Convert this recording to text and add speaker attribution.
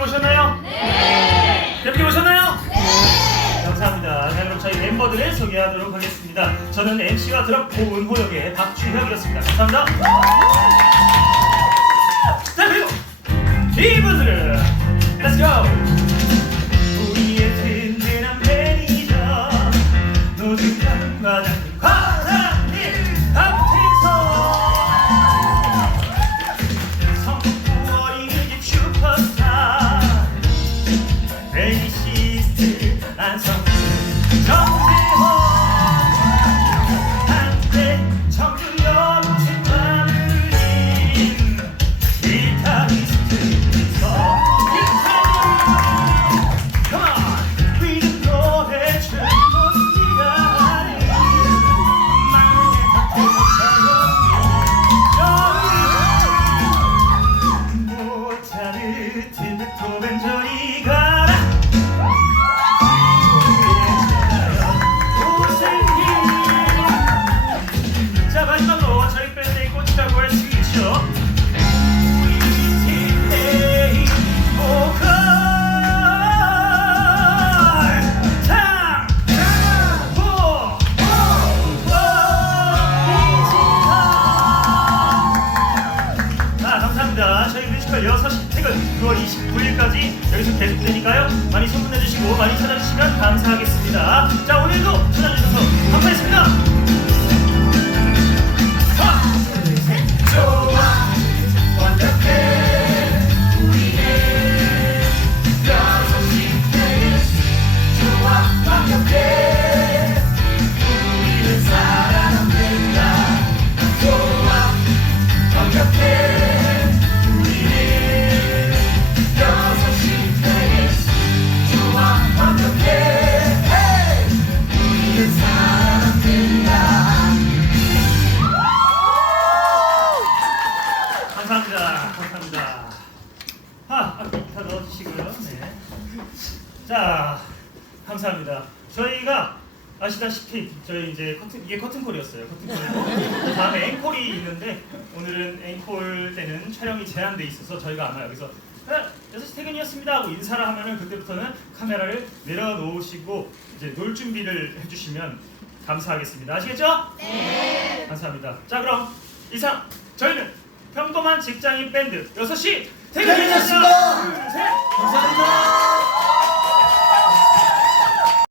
Speaker 1: 보셨나요? 네. 재밌게 보셨나요? 네. 감사합니다. 자, 그럼 저희 멤버들을 소개하도록 하겠습니다. 저는 MC와 드럼 고은호 역의 박주혁이었습니다. 감사합니다. 자 그리고 이분들은 Let's go. 마지막으로 저희 밴드의 꽃이라고 할 수 있죠. 우리 팀의 보컬 장보 자 감사합니다. 저희 뮤지컬 6시 퇴근 9월 29일까지 여기서 계속되니까요. 많이 소문내주시고 많이 찾아주시면 감사하겠습니다. 자 오늘도 감사합니다. 아 기타 넣어주시고요. 네. 자 감사합니다. 저희가 아시다시피 저희 이제 커튼 이게 커튼콜이었어요. 커튼콜. 다음에 앵콜이 있는데 오늘은 앵콜 때는 촬영이 제한돼 있어서 저희가 아마 여기서 아, 6시 퇴근이었습니다 하고 인사를 하면은 그때부터는 카메라를 내려놓으시고 이제 놀 준비를 해주시면 감사하겠습니다. 아시겠죠? 네. 감사합니다. 자 그럼 이상 저희는 평범한 직장인 밴드 6시 퇴근이었습니다
Speaker 2: 퇴근이었습니다.
Speaker 1: 둘셋
Speaker 2: 감사합니다.